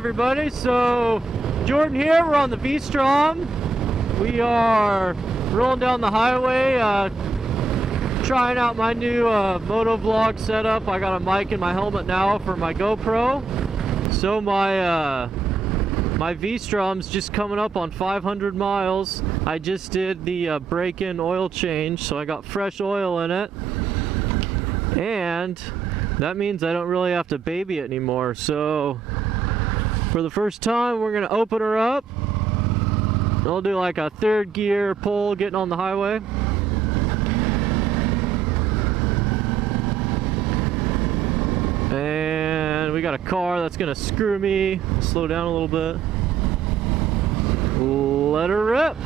everybody, so Jordan here, we're on the V Strom. We are rolling down the highway, trying out my new moto vlog setup. I got a mic in my helmet now for my GoPro. So my V Strom's just coming up on 500 miles. I just did the break-in oil change, so I got fresh oil in it. And that means I don't really have to baby it anymore. So for the first time, we're gonna open her up. I'll do like a third gear pull getting on the highway. And we got a car that's gonna screw me. Slow down a little bit. Let her rip.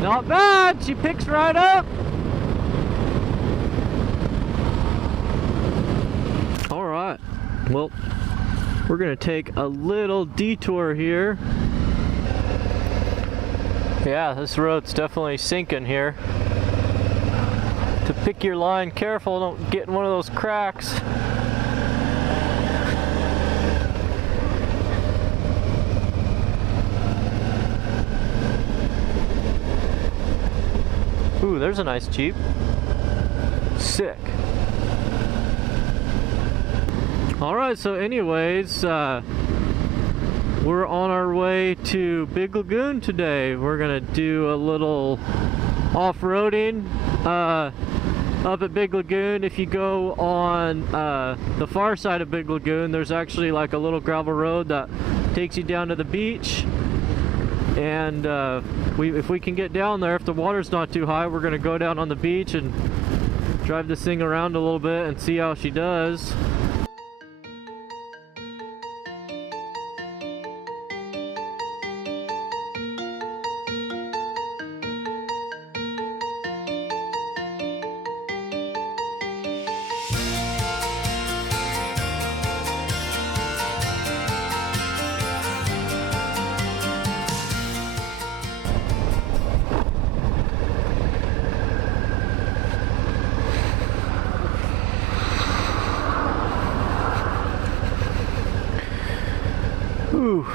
Not bad, she picks right up. All right, well, we're gonna take a little detour here. Yeah, this road's definitely sinking here. To pick your line careful, don't get in one of those cracks. Ooh, there's a nice Jeep. Sick. Alright, so anyways, we're on our way to Big Lagoon today. We're gonna do a little off-roading up at Big Lagoon. If you go on the far side of Big Lagoon, there's actually like a little gravel road that takes you down to the beach. And if we can get down there, if the water's not too high, we're gonna go down on the beach and drive this thing around a little bit and see how she does. Ooh.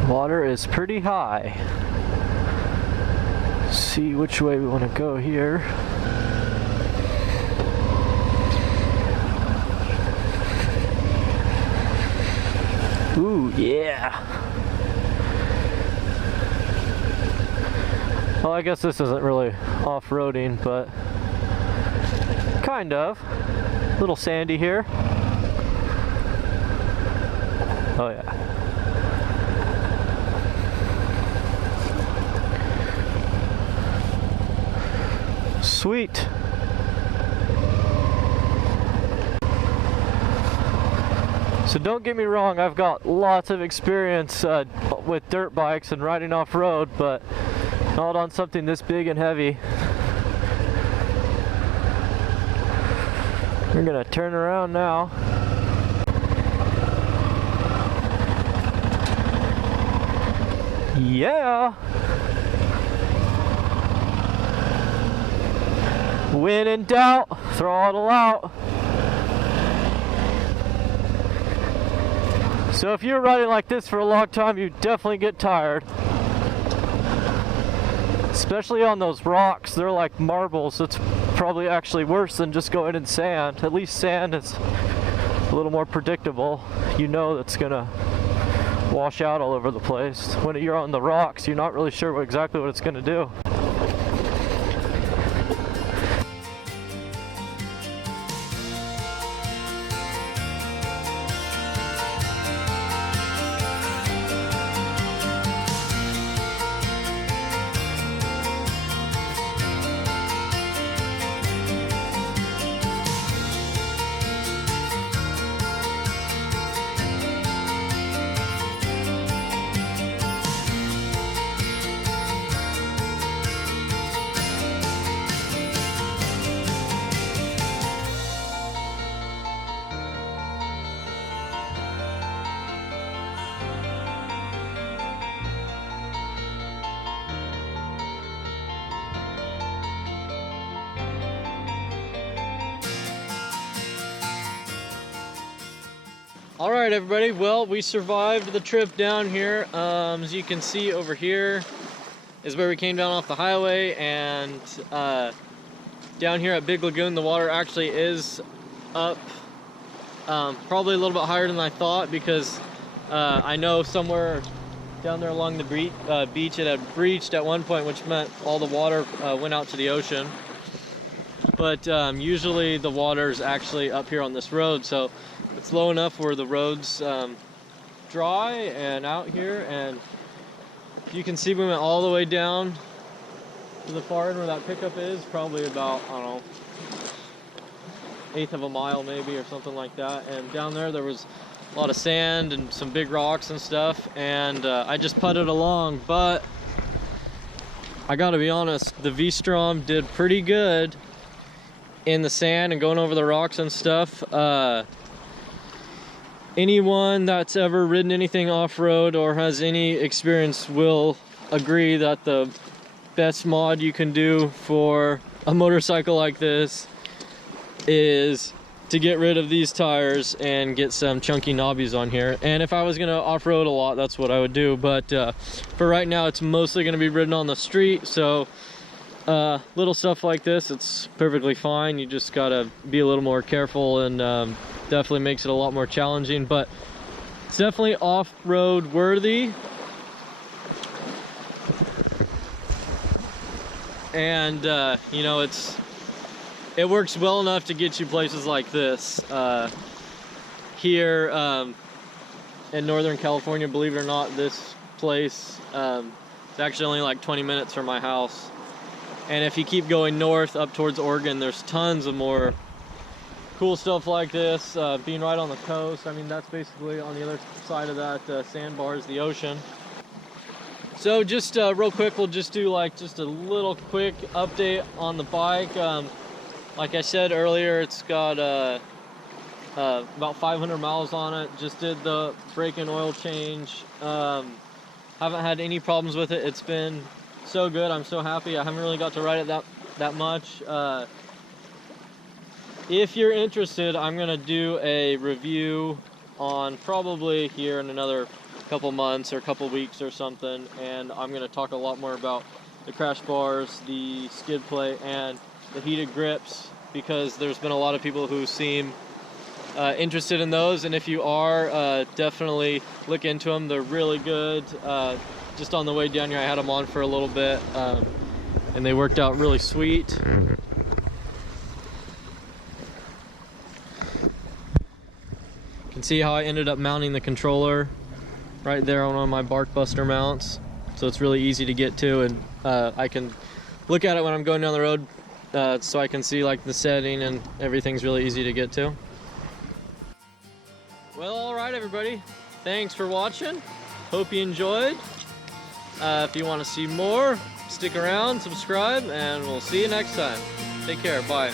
The water is pretty high. Let's see which way we want to go here. Ooh, yeah. Well, I guess this isn't really off-roading, but kind of. A little sandy here. Oh yeah. Sweet. So don't get me wrong, I've got lots of experience with dirt bikes and riding off-road, but not on something this big and heavy. We're gonna turn around now. Yeah! When in doubt, throttle out. So if you're riding like this for a long time, you definitely get tired. Especially on those rocks, they're like marbles. It's probably actually worse than just going in sand. At least sand is a little more predictable. You know that's gonna wash out all over the place. When you're on the rocks, you're not really sure exactly what it's gonna do. All right, everybody. Well, we survived the trip down here. As you can see over here is where we came down off the highway, and down here at Big Lagoon, the water actually is up, probably a little bit higher than I thought, because I know somewhere down there along the beach it had breached at one point, which meant all the water went out to the ocean. But usually the water is actually up here on this road, so it's low enough where the road's dry and out here, and you can see we went all the way down to the far end where that pickup is, probably about, I don't know, 1/8 of a mile maybe, or something like that. And down there was a lot of sand and some big rocks and stuff, and I just putted along. But I gotta be honest, the V Strom did pretty good in the sand and going over the rocks and stuff. Anyone that's ever ridden anything off-road or has any experience will agree that the best mod you can do for a motorcycle like this is to get rid of these tires and get some chunky knobbies on here. And if I was gonna off-road a lot, that's what I would do. But for right now, it's mostly gonna be ridden on the street. So little stuff like this, it's perfectly fine. You just gotta be a little more careful, and definitely makes it a lot more challenging, but it's definitely off-road worthy. And you know, it works well enough to get you places like this. Here in Northern California, believe it or not, this place, it's actually only like 20 minutes from my house. And if you keep going north up towards Oregon, there's tons of more cool stuff like this. Being right on the coast, I mean, that's basically on the other side of that sandbar is the ocean. So just real quick, we'll just do like just a little quick update on the bike. Like I said earlier, it's got about 500 miles on it. Just did the brake and oil change. Haven't had any problems with it. It's been so good. I'm so happy. I haven't really got to ride it that much. If you're interested, I'm gonna do a review on probably here in another couple months or couple weeks or something, and I'm gonna talk a lot more about the crash bars, the skid plate, and the heated grips, because there's been a lot of people who seem interested in those. And if you are, definitely look into them. They're really good. Just on the way down here, I had them on for a little bit, and they worked out really sweet. You can see how I ended up mounting the controller right there on one of my Bark Buster mounts, so it's really easy to get to, and I can look at it when I'm going down the road, so I can see like the setting, and everything's really easy to get to. Well, all right, everybody, thanks for watching. Hope you enjoyed. If you want to see more, stick around, subscribe, and we'll see you next time. Take care. Bye.